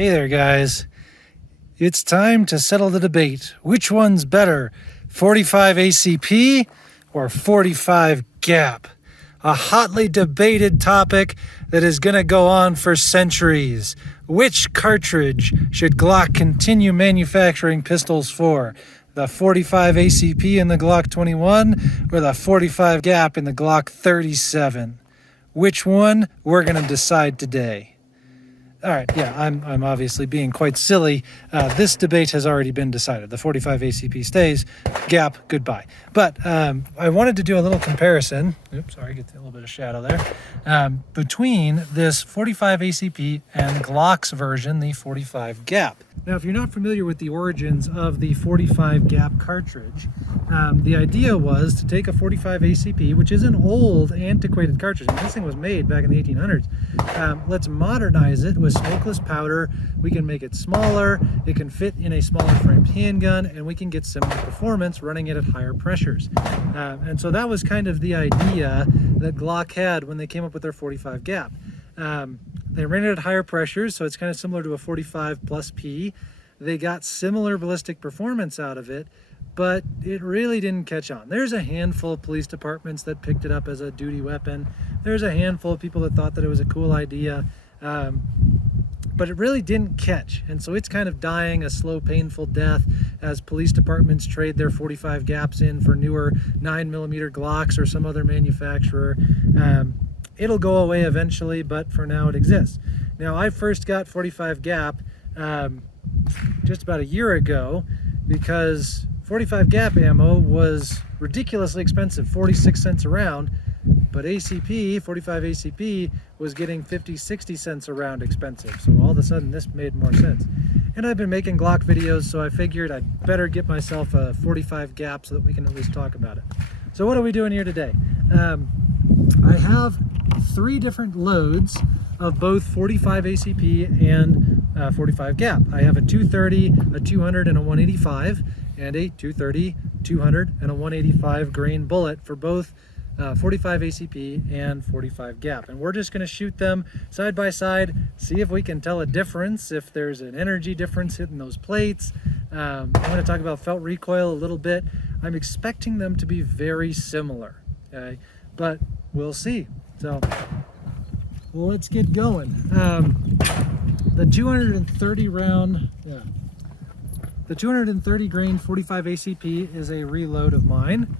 Hey there, guys. It's time to settle the debate. Which one's better, 45 ACP or 45 gap? A hotly debated topic that is going to go on for centuries. Which cartridge should Glock continue manufacturing pistols for? The 45 ACP in the Glock 21 or the 45 gap in the Glock 37? Which one? We're going to decide today. All right, yeah, I'm obviously being quite silly. This debate has already been decided. The 45 ACP stays, gap, goodbye. But I wanted to do a little comparison. Oops, sorry, get a little bit of shadow there. Between this 45 ACP and Glock's version, the 45 gap. Now, if you're not familiar with the origins of the 45 gap cartridge, the idea was to take a 45 ACP, which is an old, antiquated cartridge. I mean, this thing was made back in the 1800s. Let's modernize it with smokeless powder. We can make it smaller, it can fit in a smaller framed handgun, and we can get similar performance running it at higher pressures. And so that was kind of the idea that Glock had when they came up with their 45 gap. They ran it at higher pressures, so it's kind of similar to a 45 plus P. They got similar ballistic performance out of it, but it really didn't catch on. There's a handful of police departments that picked it up as a duty weapon. There's a handful of people that thought that it was a cool idea, but it really didn't catch. And so it's kind of dying a slow, painful death as police departments trade their 45 gaps in for newer 9mm Glocks or some other manufacturer. It'll go away eventually, but for now it exists. Now, I first got 45 gap just about a year ago because 45 gap ammo was ridiculously expensive, 46 cents a round, but ACP, 45 ACP, was getting 50, 60 cents a round expensive. So all of a sudden this made more sense. And I've been making Glock videos, so I figured I'd better get myself a 45 gap so that we can at least talk about it. So what are we doing here today? I have 3 different loads of both 45 ACP and 45 gap. I have a 230, a 200, and a 185, and a 230, 200, and a 185 grain bullet for both 45 ACP and 45 gap. And we're just going to shoot them side by side, see if we can tell a difference, if there's an energy difference hitting those plates. I'm going to talk about felt recoil a little bit. I'm expecting them to be very similar, okay? But we'll see. So let's get going. The 230 round, the 230 grain 45 ACP is a reload of mine.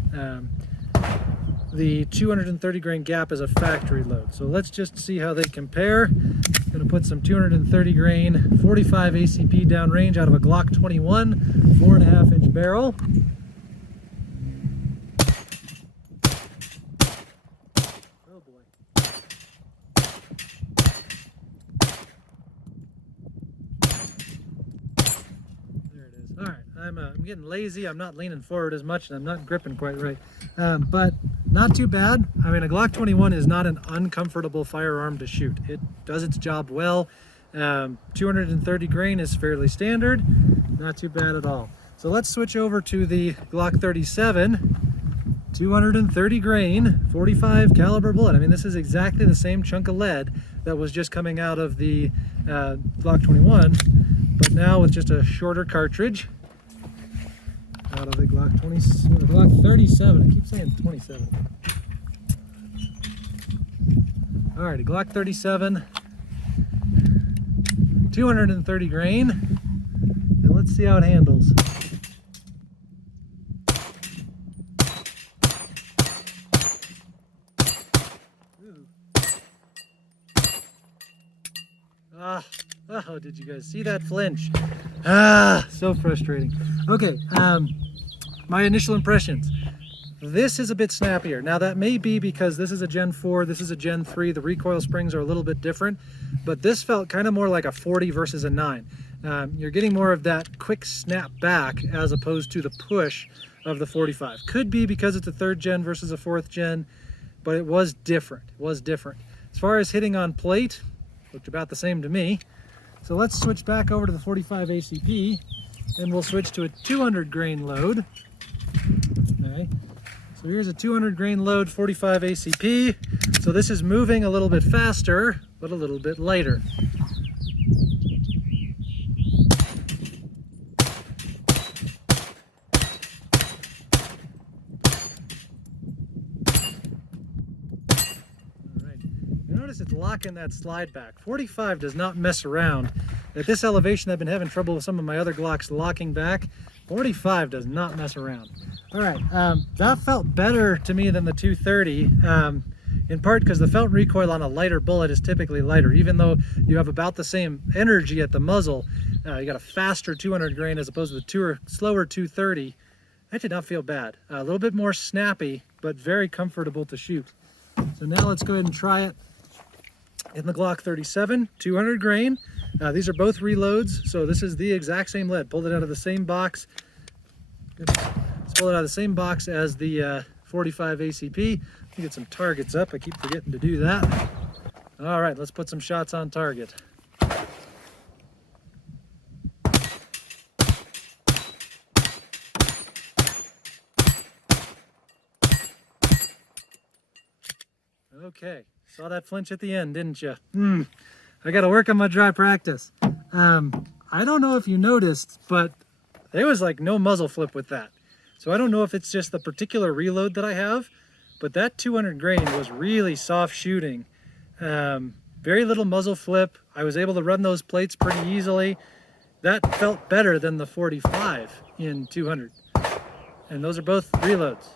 The 230 grain gap is a factory load. So let's just see how they compare. I'm gonna put some 230 grain 45 ACP downrange out of a Glock 21, 4.5-inch barrel. Oh boy. There it is. All right, I'm getting lazy. I'm not leaning forward as much, and I'm not gripping quite right. But not too bad. I mean, a Glock 21 is not an uncomfortable firearm to shoot. It does its job well. 230 grain is fairly standard. Not too bad at all. So let's switch over to the Glock 37. 230 grain, 45 caliber bullet. I mean, this is exactly the same chunk of lead that was just coming out of the Glock 21, but now with just a shorter cartridge. Out of the Glock 37. I keep saying 27. Alrighty, Glock 37, 230 grain, and let's see how it handles. Oh, did you guys see that flinch? So frustrating. Okay, my initial impressions. This is a bit snappier. Now that may be because this is a Gen 4, this is a Gen 3, the recoil springs are a little bit different, but this felt kind of more like a 40 versus a 9. You're getting more of that quick snap back as opposed to the push of the 45. Could be because it's a 3rd gen versus a 4th gen, but it was different. It was different. As far as hitting on plate, looked about the same to me. So let's switch back over to the 45 ACP, and we'll switch to a 200 grain load. Okay. So here's a 200 grain load 45 ACP. So this is moving a little bit faster, but a little bit lighter. locking that slide back. 45 does not mess around. At this elevation, I've been having trouble with some of my other Glocks locking back. 45 does not mess around. All right, that felt better to me than the 230, in part because the felt recoil on a lighter bullet is typically lighter. Even though you have about the same energy at the muzzle, you got a faster 200 grain as opposed to the slower 230. That did not feel bad. A little bit more snappy, but very comfortable to shoot. So now let's go ahead and try it in the Glock 37, 200 grain. These are both reloads, so this is the exact same lead. Pulled it out of the same box. Let's pull it out of the same box as the 45 ACP. Let me get some targets up. I keep forgetting to do that. All right, let's put some shots on target. Okay, saw that flinch at the end, didn't you? I got to work on my dry practice. I don't know if you noticed, but there was like no muzzle flip with that. So I don't know if it's just the particular reload that I have, but that 200 grain was really soft shooting. Very little muzzle flip. I was able to run those plates pretty easily. That felt better than the 45 in 200. And those are both reloads.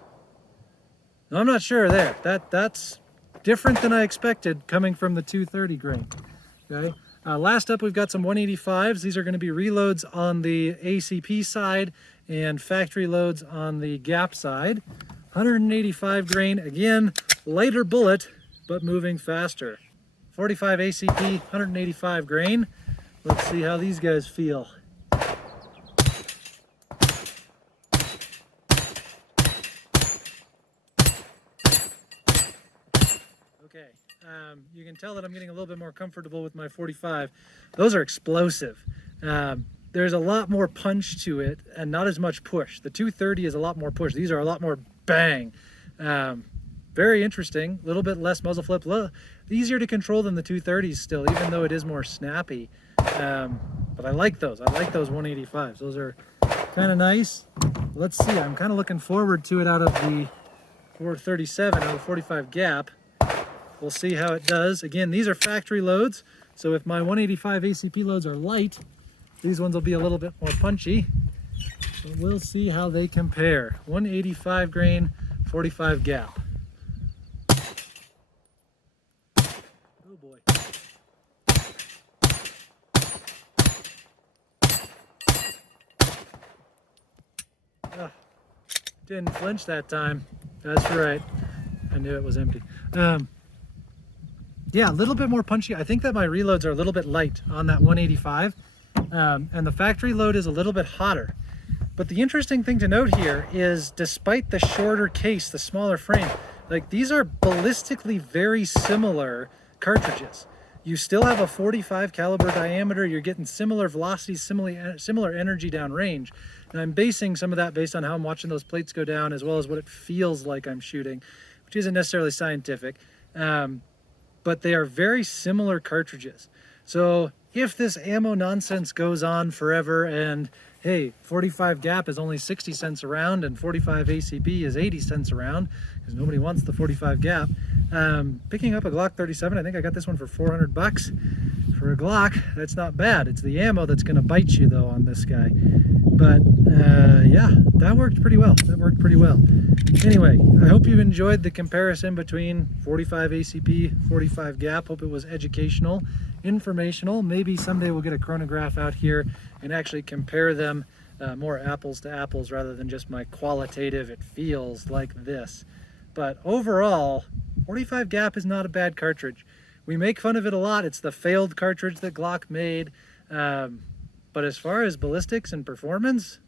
Now, I'm not sure there. That's different than I expected coming from the 230 grain. Okay. Last up, we've got some 185s. These are going to be reloads on the ACP side and factory loads on the Gap side. 185 grain, again, lighter bullet, but moving faster. 45 ACP, 185 grain. Let's see how these guys feel. Okay, you can tell that I'm getting a little bit more comfortable with my 45. Those are explosive. There's a lot more punch to it and not as much push. The 230 is a lot more push. These are a lot more bang. Very interesting, a little bit less muzzle flip, easier to control than the 230s still, even though it is more snappy. But I like those. I like those 185s. Those are kind of nice. Let's see, I'm kind of looking forward to it out of the 437, out of the 45 Gap. We'll see how it does. Again, these are factory loads, so if my 185 ACP loads are light, these ones will be a little bit more punchy. But we'll see how they compare. 185 grain, 45 Gap. Oh boy. Didn't flinch that time. That's right. I knew it was empty. Yeah, a little bit more punchy. I think that my reloads are a little bit light on that 185, and the factory load is a little bit hotter. But the interesting thing to note here is, despite the shorter case, the smaller frame, like, these are ballistically very similar cartridges. You still have a 45 caliber diameter, you're getting similar velocities, similar energy downrange. And I'm basing some of that based on how I'm watching those plates go down, as well as what it feels like I'm shooting, which isn't necessarily scientific. But they are very similar cartridges. So if this ammo nonsense goes on forever and, hey, 45 Gap is only 60 cents a round and 45 ACP is 80 cents a round, because nobody wants the 45 Gap, picking up a Glock 37, I think I got this one for 400 bucks. For a Glock, that's not bad. It's the ammo that's gonna bite you though on this guy. But yeah, that worked pretty well. That worked pretty well. Anyway, I hope you enjoyed the comparison between 45 ACP, 45 Gap. Hope it was educational, informational. Maybe someday we'll get a chronograph out here and actually compare them more apples to apples rather than just my qualitative, it feels like this. But overall, 45 Gap is not a bad cartridge. We make fun of it a lot. It's the failed cartridge that Glock made. But as far as ballistics and performance,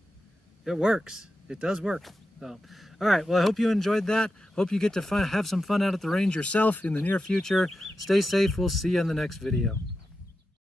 it works. It does work. So, all right, well, I hope you enjoyed that. Hope you get to have some fun out at the range yourself in the near future. Stay safe. We'll see you in the next video.